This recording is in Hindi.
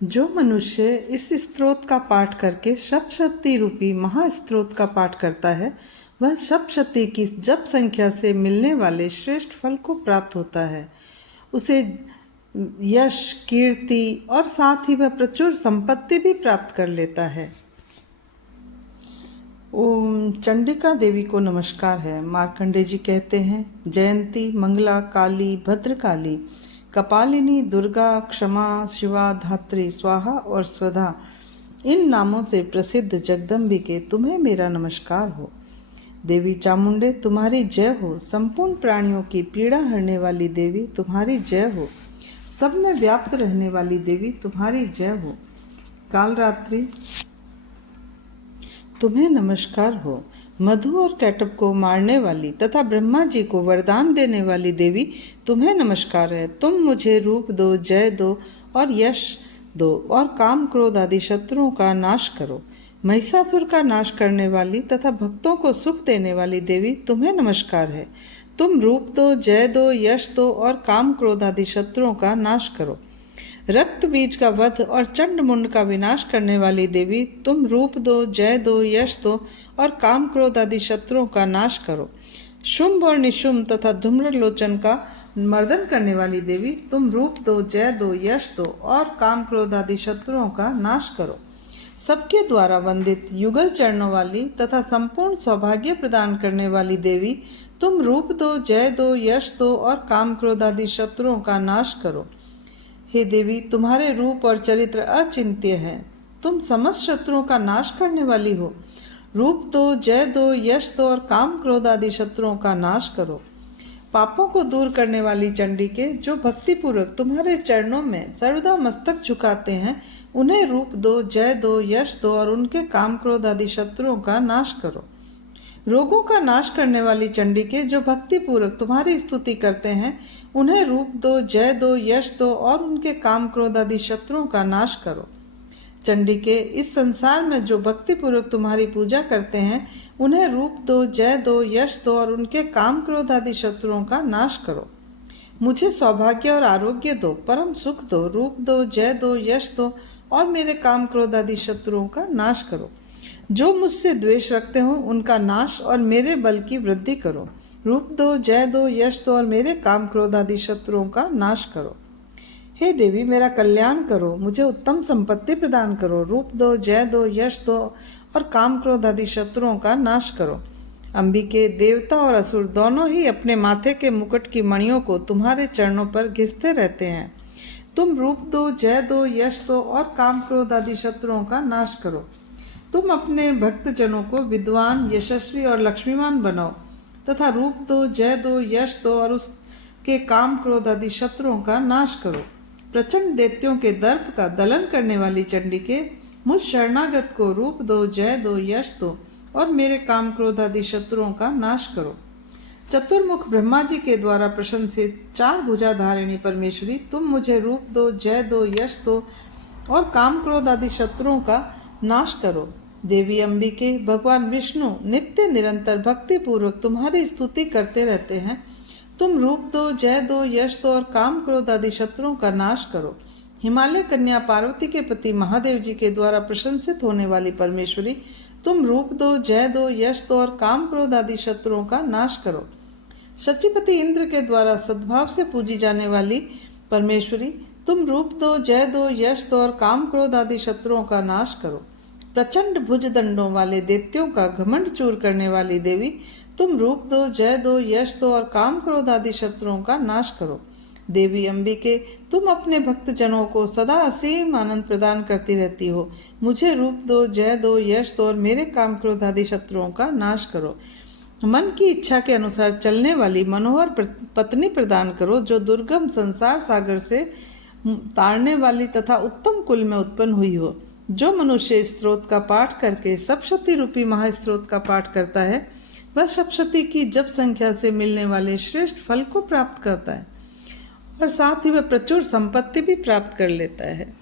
जो मनुष्य इस स्तोत्र का पाठ करके सप्तशती रूपी महास्त्रोत का पाठ करता है, वह सप्तशती की जप संख्या से मिलने वाले श्रेष्ठ फल को प्राप्त होता है। उसे यश, कीर्ति और साथ ही वह प्रचुर संपत्ति भी प्राप्त कर लेता है। ओम चंडिका देवी को नमस्कार है। मार्कंडे जी कहते हैं, जयंती, मंगला, काली, भद्रकाली, कपालिनी, दुर्गा, क्षमा, शिवा, धात्री, स्वाहा और स्वधा, इन नामों से प्रसिद्ध जगदम्बिके तुम्हें मेरा नमस्कार हो। देवी चामुंडे तुम्हारी जय हो। संपूर्ण प्राणियों की पीड़ा हरने वाली देवी तुम्हारी जय हो। सब में व्याप्त रहने वाली देवी तुम्हारी जय हो। कालरात्रि तुम्हें नमस्कार हो। मधु और कैटब को मारने वाली तथा ब्रह्मा जी को वरदान देने वाली देवी तुम्हें नमस्कार है। तुम मुझे रूप दो, जय दो और यश दो और काम क्रोध आदि शत्रुओं का नाश करो। महिषासुर का नाश करने वाली तथा भक्तों को सुख देने वाली देवी तुम्हें नमस्कार है। तुम रूप दो, जय दो, यश दो और काम क्रोध आदि शत्रुओं का नाश करो। रक्त बीज का वध और चंड मुंड का विनाश करने वाली देवी तुम रूप दो, जय दो, यश दो और काम क्रोध आदि शत्रुओं का नाश करो। शुंभ और निशुंभ तथा धूम्रलोचन का मर्दन करने वाली देवी तुम रूप दो, जय दो, यश दो और काम क्रोध आदि शत्रुओं का नाश करो। सबके द्वारा वंदित युगल चरणों वाली तथा संपूर्ण सौभाग्य प्रदान करने वाली देवी तुम रूप दो, जय दो, यश दो और काम क्रोध आदि शत्रुओं का नाश करो। हे देवी, तुम्हारे रूप और चरित्र अचिंत्य है। तुम समस्त शत्रुओं का नाश करने वाली हो। रूप दो, जय दो, यश दो और काम क्रोध आदि शत्रुओं का नाश करो। पापों को दूर करने वाली चंडिके, जो भक्तिपूर्वक तुम्हारे चरणों में सर्वदा मस्तक झुकाते हैं, उन्हें रूप दो, जय दो, यश दो और उनके काम क्रोध आदि शत्रुओं का नाश करो। रोगों का नाश करने वाली चंडिके, जो भक्तिपूर्वक तुम्हारी स्तुति करते हैं, उन्हें रूप दो, जय दो, यश दो और उनके काम क्रोध आदि शत्रुओं का नाश करो। चंडिके, इस संसार में जो भक्तिपूर्वक तुम्हारी पूजा करते हैं, उन्हें रूप दो, जय दो, यश दो और उनके काम क्रोध आदि शत्रुओं का नाश करो। मुझे सौभाग्य और आरोग्य दो, परम सुख दो, रूप दो, जय दो, यश दो और मेरे काम क्रोध आदि शत्रुओं का नाश करो। जो मुझसे द्वेष रखते हो उनका नाश और मेरे बल की वृद्धि करो। रूप दो, जय दो, यश दो और मेरे काम क्रोध आदि शत्रुओं का नाश करो। हे देवी, मेरा कल्याण करो, मुझे उत्तम संपत्ति प्रदान करो। रूप दो, जय दो, यश दो और काम क्रोध आदि शत्रुओं का नाश करो। अंबिके, देवता और असुर दोनों ही अपने माथे के मुकुट की मणियों को तुम्हारे चरणों पर घिसते रहते हैं। तुम रूप दो, जय दो, यश दो और काम क्रोध आदि शत्रुओं का नाश करो। तुम अपने भक्तजनों को विद्वान, यशस्वी और लक्ष्मीवान बनाओ तथा रूप दो, जय दो, यश दो और उसके काम क्रोध आदि शत्रुओं का नाश करो। प्रचंड दैत्यों के दर्प का दलन करने वाली चंडिके, मुझ शरणागत को रूप दो, जय दो, यश दो और मेरे काम क्रोध आदि शत्रुओं का नाश करो। चतुर्मुख ब्रह्मा जी के द्वारा प्रशंसित चार भुजाधारिणी परमेश्वरी, तुम मुझे रूप दो, जय दो, यश दो और काम क्रोध आदि शत्रुओं का नाश करो। देवी अंबिके, भगवान विष्णु नित्य निरंतर भक्ति पूर्वक तुम्हारी स्तुति करते रहते हैं। तुम रूप दो, जय दो, यश दो और काम क्रोध आदि शत्रुओं का नाश करो। हिमालय कन्या पार्वती के पति महादेव जी के द्वारा प्रशंसित होने वाली परमेश्वरी, तुम रूप दो, जय दो, यश दो और काम क्रोध आदि शत्रुओं का नाश करो। शचीपति इंद्र के द्वारा सद्भाव से पूजी जाने वाली परमेश्वरी, तुम रूप दो, जय दो, यश दो और काम क्रोध आदि शत्रुओं का नाश करो। प्रचंड भुज दंडों वाले दैत्यों का घमंड चूर करने वाली देवी, तुम रूप दो, जय दो, यश दो और काम क्रोध आदि शत्रुओं का नाश करो। देवी अंबिके, तुम अपने भक्तजनों को सदा असीम आनंद प्रदान करती रहती हो। मुझे रूप दो, जय दो, यश दो और मेरे काम क्रोध आदि शत्रुओं का नाश करो। मन की इच्छा के अनुसार चलने वाली मनोहर पत्नी प्रदान करो, जो दुर्गम संसार सागर से तारने वाली तथा उत्तम कुल में उत्पन्न हुई हो। जो मनुष्य स्त्रोत का पाठ करके सप्तशती रूपी महास्त्रोत का पाठ करता है, वह सप्तशती की जप संख्या से मिलने वाले श्रेष्ठ फल को प्राप्त करता है और साथ ही वह प्रचुर संपत्ति भी प्राप्त कर लेता है।